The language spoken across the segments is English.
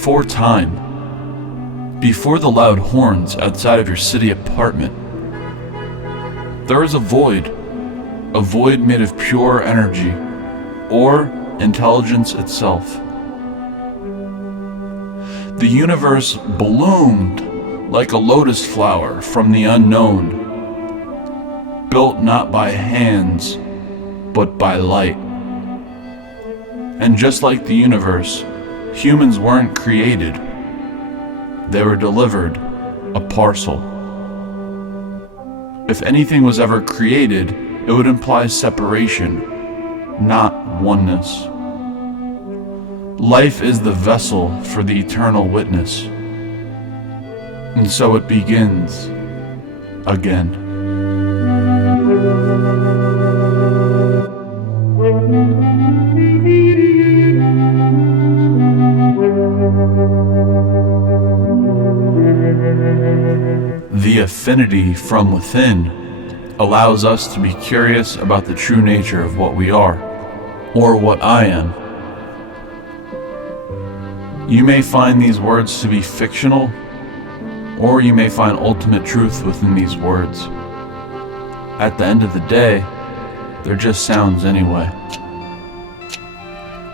Before time, before the loud horns outside of your city apartment, there is a void made of pure energy, or intelligence itself. The universe bloomed like a lotus flower from the unknown, built not by hands, but by light. And just like the universe, humans weren't created, they were delivered a parcel. If anything was ever created, it would imply separation, not oneness. Life is the vessel for the eternal witness. And so it begins again. The affinity from within allows us to be curious about the true nature of what we are, or what I am. You may find these words to be fictional, or you may find ultimate truth within these words. At the end of the day, they're just sounds anyway.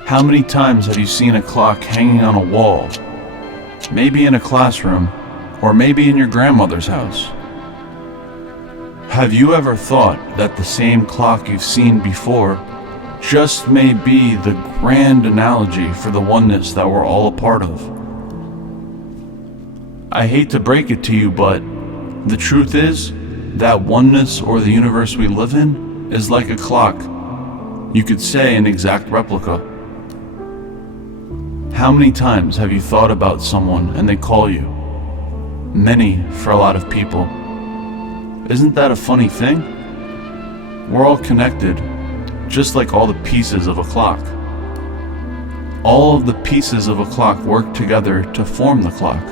How many times have you seen a clock hanging on a wall? Maybe in a classroom, or maybe in your grandmother's house. Have you ever thought that the same clock you've seen before just may be the grand analogy for the oneness that we're all a part of? I hate to break it to you, but the truth is that oneness, or the universe we live in, is like a clock. You could say an exact replica. How many times have you thought about someone and they call you? Many for a lot of people. Isn't that a funny thing? We're all connected, just like all the pieces of a clock. All of the pieces of a clock work together to form the clock.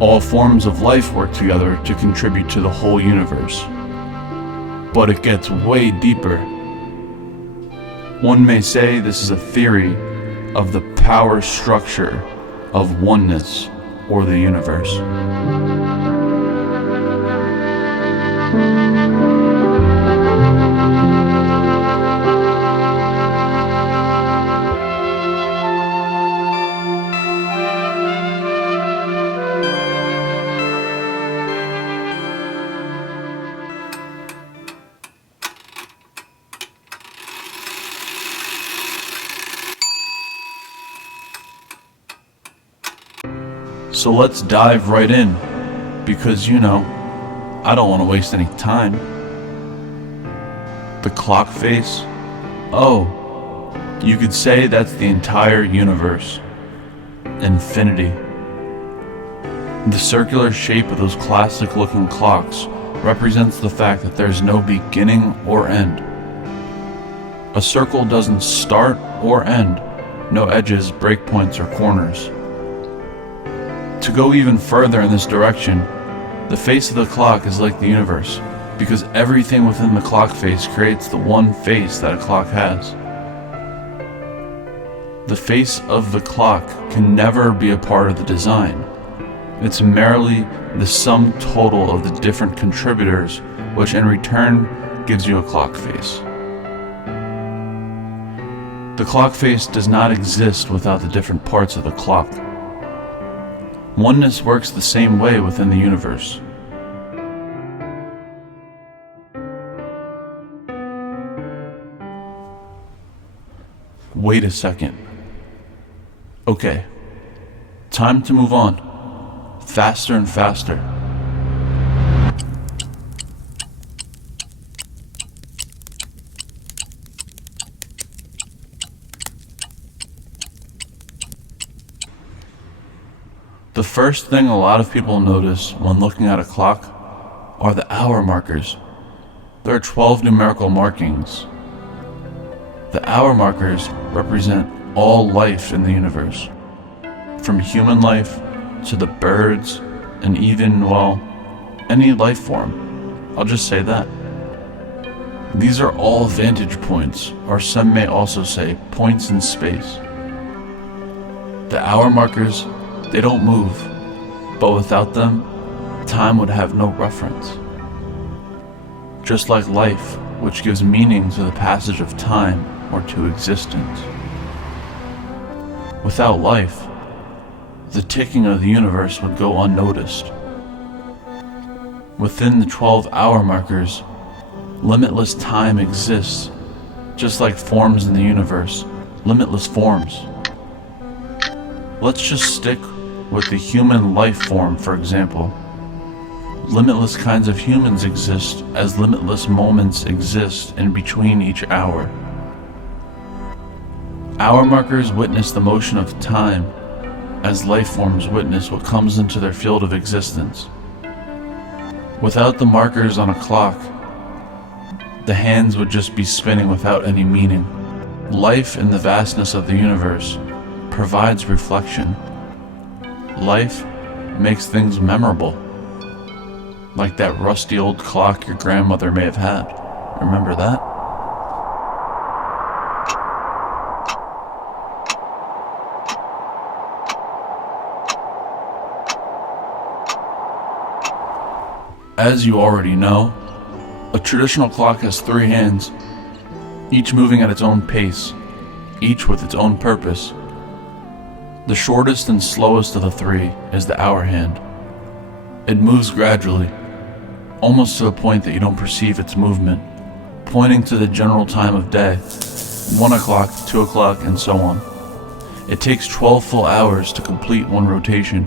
All forms of life work together to contribute to the whole universe. But it gets way deeper. One may say this is a theory of the power structure of oneness, or the universe. So let's dive right in, because I don't want to waste any time. The clock face? Oh, you could say that's the entire universe. Infinity. The circular shape of those classic looking clocks represents the fact that there's no beginning or end. A circle doesn't start or end, no edges, breakpoints, or corners. To go even further in this direction, the face of the clock is like the universe, because everything within the clock face creates the one face that a clock has. The face of the clock can never be a part of the design. It's merely the sum total of the different contributors, which in return gives you a clock face. The clock face does not exist without the different parts of the clock. Oneness works the same way within the universe. Wait a second. Okay, time to move on. Faster and faster. The first thing a lot of people notice when looking at a clock are the hour markers. There are 12 numerical markings. The hour markers represent all life in the universe, from human life to the birds and even, any life form. I'll just say that. These are all vantage points, or some may also say points in space. The hour markers, they don't move, but without them, time would have no reference. Just like life, which gives meaning to the passage of time or to existence. Without life, the ticking of the universe would go unnoticed. Within the 12-hour markers, limitless time exists, just like forms in the universe, limitless forms. Let's just stick with the human life form, for example. Limitless kinds of humans exist as limitless moments exist in between each hour. Hour markers witness the motion of time as life forms witness what comes into their field of existence. Without the markers on a clock, the hands would just be spinning without any meaning. Life in the vastness of the universe provides reflection. Life makes things memorable, like that rusty old clock your grandmother may have had. Remember that? As you already know, a traditional clock has 3 hands, each moving at its own pace, each with its own purpose. The shortest and slowest of the 3 is the hour hand. It moves gradually, almost to the point that you don't perceive its movement, pointing to the general time of day, 1 o'clock, 2 o'clock, and so on. It takes 12 full hours to complete one rotation.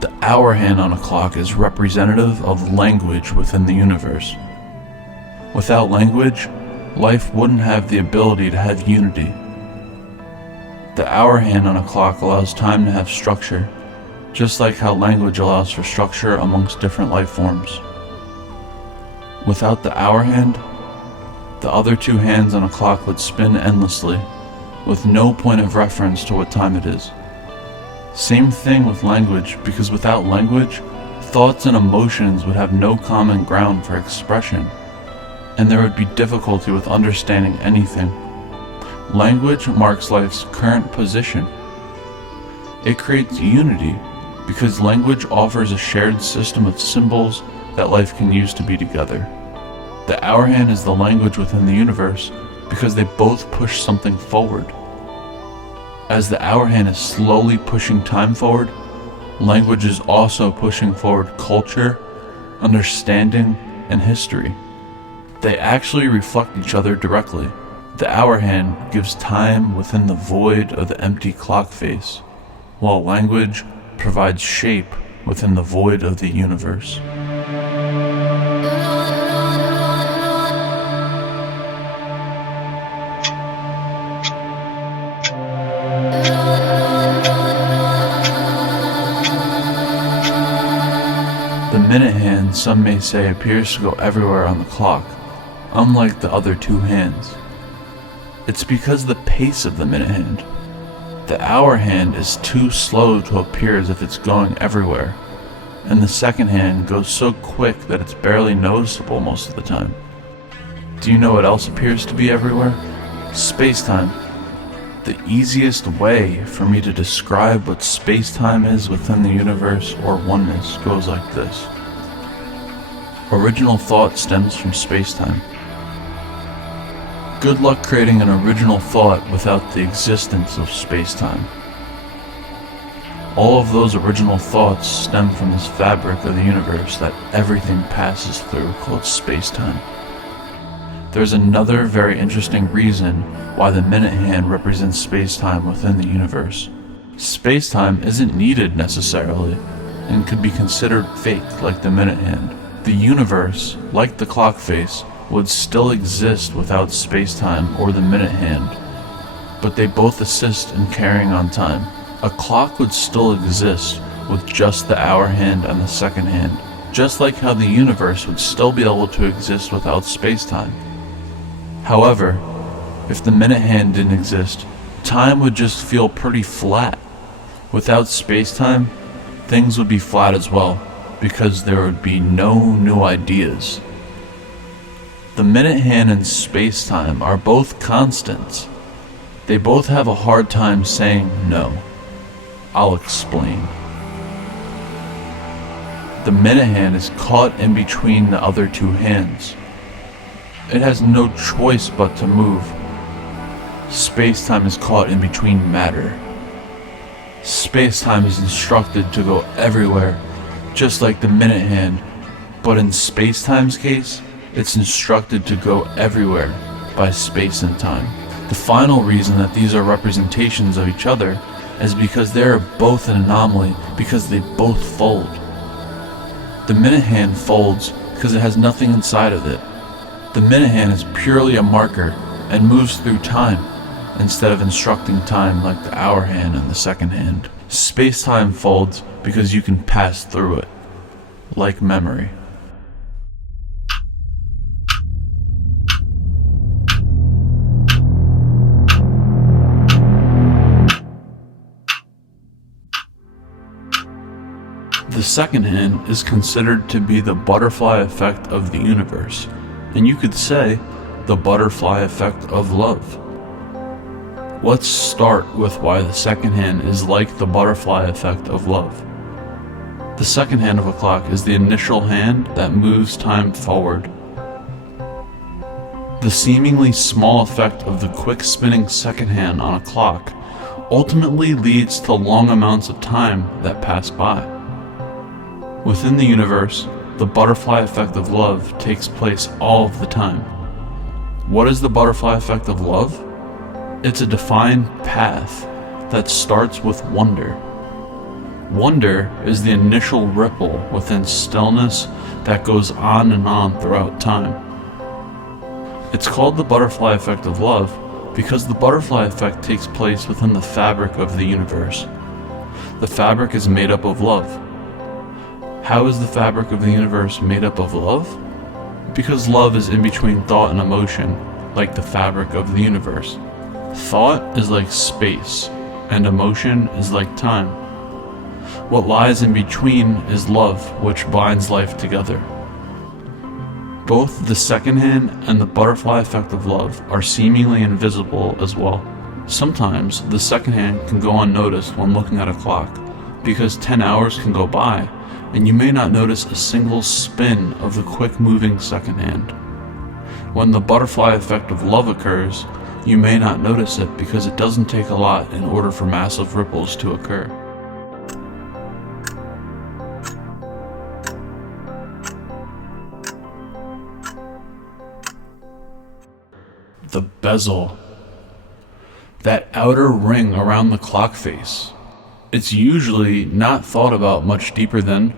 The hour hand on a clock is representative of language within the universe. Without language, life wouldn't have the ability to have unity. The hour hand on a clock allows time to have structure, just like how language allows for structure amongst different life forms. Without the hour hand, the other 2 hands on a clock would spin endlessly, with no point of reference to what time it is. Same thing with language, because without language, thoughts and emotions would have no common ground for expression, and there would be difficulty with understanding anything. Language marks life's current position. It creates unity, because language offers a shared system of symbols that life can use to be together. The hour hand is the language within the universe, because they both push something forward. As the hour hand is slowly pushing time forward, language is also pushing forward culture, understanding, and history. They actually reflect each other directly. The hour hand gives time within the void of the empty clock face, while language provides shape within the void of the universe. The minute hand, some may say, appears to go everywhere on the clock, unlike the other 2 hands. It's because of the pace of the minute hand. The hour hand is too slow to appear as if it's going everywhere, and the second hand goes so quick that it's barely noticeable most of the time. Do you know what else appears to be everywhere? Spacetime. The easiest way for me to describe what space-time is within the universe or oneness goes like this. Original thought stems from space-time. Good luck creating an original thought without the existence of space-time. All of those original thoughts stem from this fabric of the universe that everything passes through, called space-time. There's another very interesting reason why the minute hand represents space-time within the universe. Space-time isn't needed necessarily, and could be considered fake like the minute hand. The universe, like the clock face, would still exist without space-time or the minute hand, but they both assist in carrying on time. A clock would still exist with just the hour hand and the second hand, just like how the universe would still be able to exist without space-time. However, if the minute hand didn't exist, time would just feel pretty flat. Without space-time, things would be flat as well, because there would be no new ideas. The minute hand and space-time are both constants. They both have a hard time saying no. I'll explain. The minute hand is caught in between the other two hands. It has no choice but to move. Space-time is caught in between matter. Space-time is instructed to go everywhere, just like the minute hand, but in space-time's case, it's instructed to go everywhere by space and time. The final reason that these are representations of each other is because they are both an anomaly, because they both fold. The minute hand folds because it has nothing inside of it. The minute hand is purely a marker and moves through time instead of instructing time like the hour hand and the second hand. Space-time folds because you can pass through it, like memory. The second hand is considered to be the butterfly effect of the universe, and you could say the butterfly effect of love. Let's start with why the second hand is like the butterfly effect of love. The second hand of a clock is the initial hand that moves time forward. The seemingly small effect of the quick spinning second hand on a clock ultimately leads to long amounts of time that pass by. Within the universe, the butterfly effect of love takes place all of the time. What is the butterfly effect of love? It's a defined path that starts with wonder. Wonder is the initial ripple within stillness that goes on and on throughout time. It's called the butterfly effect of love because the butterfly effect takes place within the fabric of the universe. The fabric is made up of love. How is the fabric of the universe made up of love? Because love is in between thought and emotion, like the fabric of the universe. Thought is like space, and emotion is like time. What lies in between is love, which binds life together. Both the second hand and the butterfly effect of love are seemingly invisible as well. Sometimes the second hand can go unnoticed when looking at a clock, because 10 hours can go by, and you may not notice a single spin of the quick-moving second hand. When the butterfly effect of love occurs, you may not notice it because it doesn't take a lot in order for massive ripples to occur. The bezel. That outer ring around the clock face. It's usually not thought about much deeper than,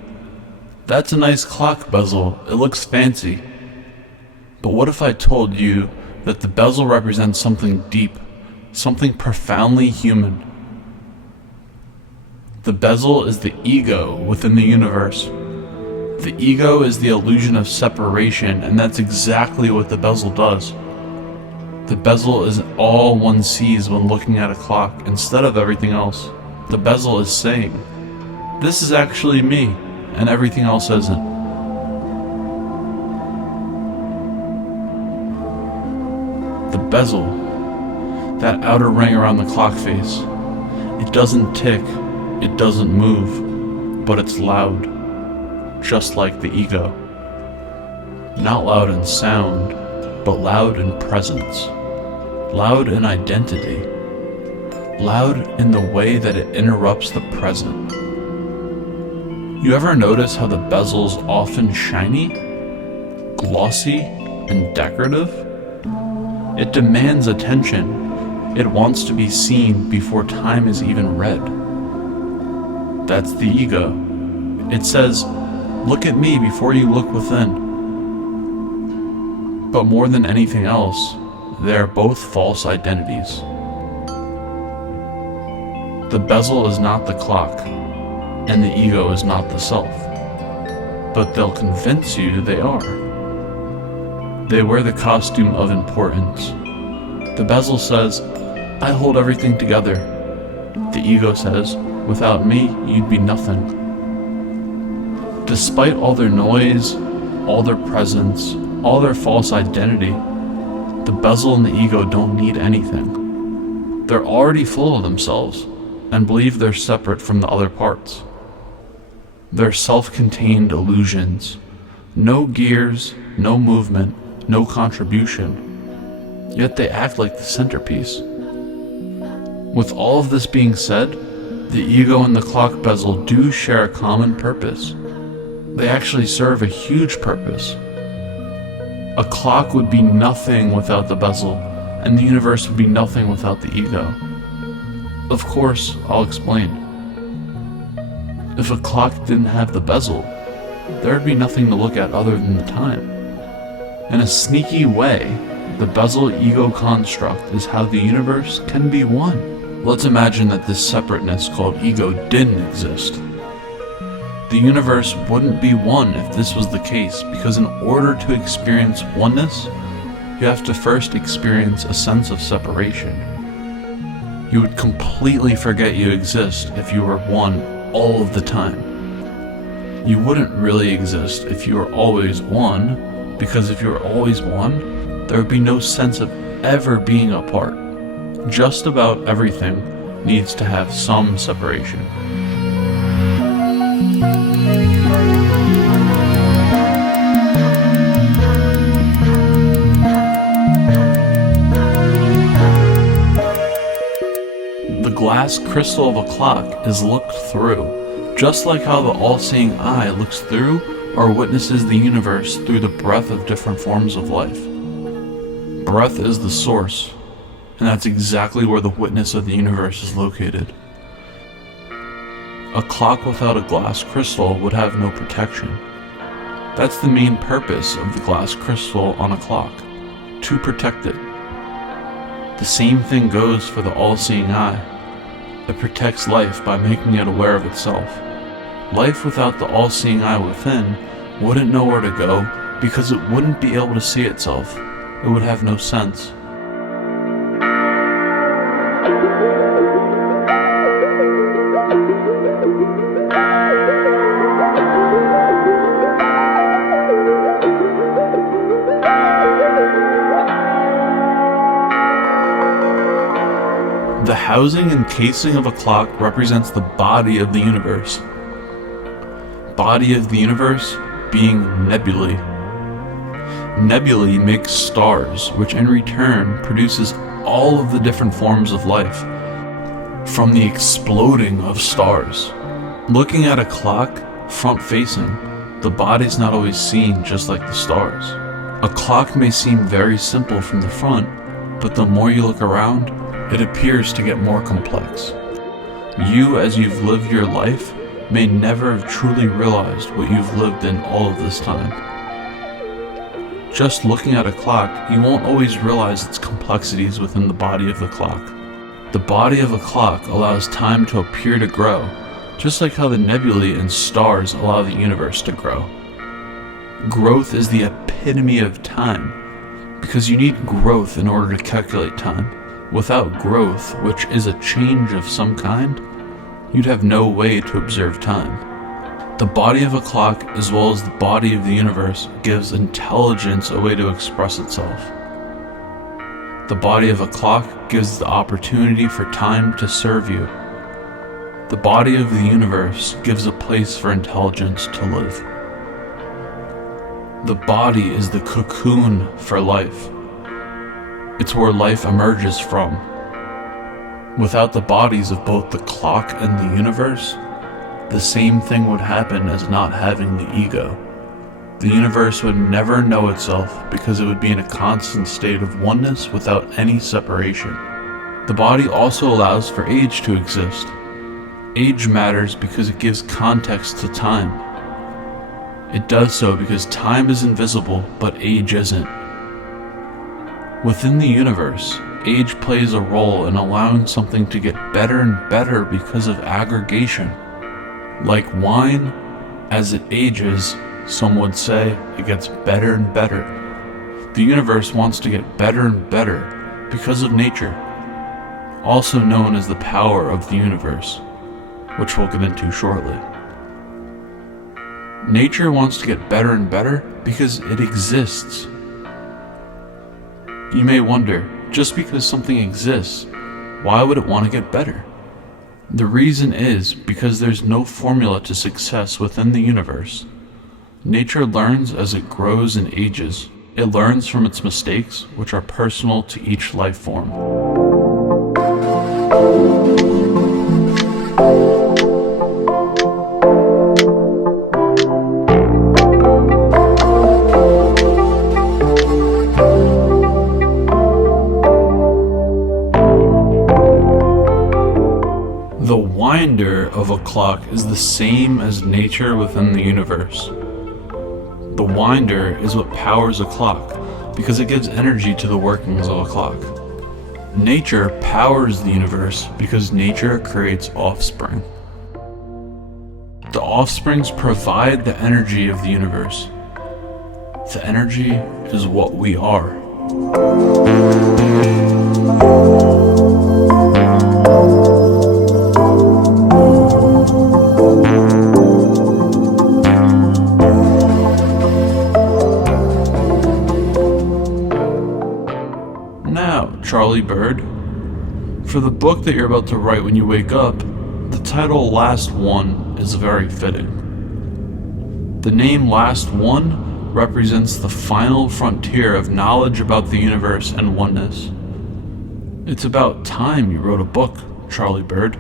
that's a nice clock bezel, it looks fancy. But what if I told you that the bezel represents something deep, something profoundly human? The bezel is the ego within the universe. The ego is the illusion of separation, and that's exactly what the bezel does. The bezel is all one sees when looking at a clock instead of everything else. The bezel is saying, this is actually me, and everything else isn't. The bezel, that outer ring around the clock face, it doesn't tick, it doesn't move, but it's loud, just like the ego. Not loud in sound, but loud in presence, loud in identity. Loud in the way that it interrupts the present. You ever notice how the bezel's often shiny, glossy, and decorative? It demands attention. It wants to be seen before time is even read. That's the ego. It says, look at me before you look within. But more than anything else, they are both false identities. The bezel is not the clock, and the ego is not the self, but they'll convince you they are. They wear the costume of importance. The bezel says, I hold everything together. The ego says, without me, you'd be nothing. Despite all their noise, all their presence, all their false identity, the bezel and the ego don't need anything. They're already full of themselves. and believe they're separate from the other parts. They're self-contained illusions. No gears, no movement, no contribution. Yet they act like the centerpiece. With all of this being said, the ego and the clock bezel do share a common purpose. They actually serve a huge purpose. A clock would be nothing without the bezel, and the universe would be nothing without the ego. Of course, I'll explain. If a clock didn't have the bezel, there would be nothing to look at other than the time. In a sneaky way, the bezel-ego construct is how the universe can be one. Let's imagine that this separateness called ego didn't exist. The universe wouldn't be one if this was the case, because in order to experience oneness, you have to first experience a sense of separation. You would completely forget you exist if you were one all of the time. You wouldn't really exist if you were always one, because if you were always one, there would be no sense of ever being apart. Just about everything needs to have some separation. The glass crystal of a clock is looked through, just like how the all-seeing eye looks through or witnesses the universe through the breath of different forms of life. Breath is the source, and that's exactly where the witness of the universe is located. A clock without a glass crystal would have no protection. That's the main purpose of the glass crystal on a clock, to protect it. The same thing goes for the all-seeing eye. It protects life by making it aware of itself. Life without the all-seeing eye within wouldn't know where to go because it wouldn't be able to see itself. It would have no sense. The housing and casing of a clock represents the body of the universe. Body of the universe being nebulae. Nebulae make stars, which in return produces all of the different forms of life, from the exploding of stars. Looking at a clock, front-facing, the body's not always seen just like the stars. A clock may seem very simple from the front, but the more you look around, it appears to get more complex. You, as you've lived your life, may never have truly realized what you've lived in all of this time. Just looking at a clock, you won't always realize its complexities within the body of the clock. The body of a clock allows time to appear to grow, just like how the nebulae and stars allow the universe to grow. Growth is the epitome of time, because you need growth in order to calculate time. Without growth, which is a change of some kind, you'd have no way to observe time. The body of a clock, as well as the body of the universe, gives intelligence a way to express itself. The body of a clock gives the opportunity for time to serve you. The body of the universe gives a place for intelligence to live. The body is the cocoon for life. It's where life emerges from. Without the bodies of both the clock and the universe, the same thing would happen as not having the ego. The universe would never know itself because it would be in a constant state of oneness without any separation. The body also allows for age to exist. Age matters because it gives context to time. It does so because time is invisible, but age isn't. Within the universe, age plays a role in allowing something to get better and better because of aggregation. Like wine, as it ages, some would say it gets better and better. The universe wants to get better and better because of nature, also known as the power of the universe, which we'll get into shortly. Nature wants to get better and better because it exists. You may wonder, just because something exists, why would it want to get better? The reason is because there's no formula to success within the universe. Nature learns as it grows and ages. It learns from its mistakes, which are personal to each life form. The winder of a clock is the same as nature within the universe. The winder is what powers a clock because it gives energy to the workings of a clock. Nature powers the universe because nature creates offspring. The offsprings provide the energy of the universe. The energy is what we are. Now, Charlie Bird, for the book that you're about to write when you wake up, the title Last One is very fitting. The name Last One represents the final frontier of knowledge about the universe and oneness. It's about time you wrote a book, Charlie Bird.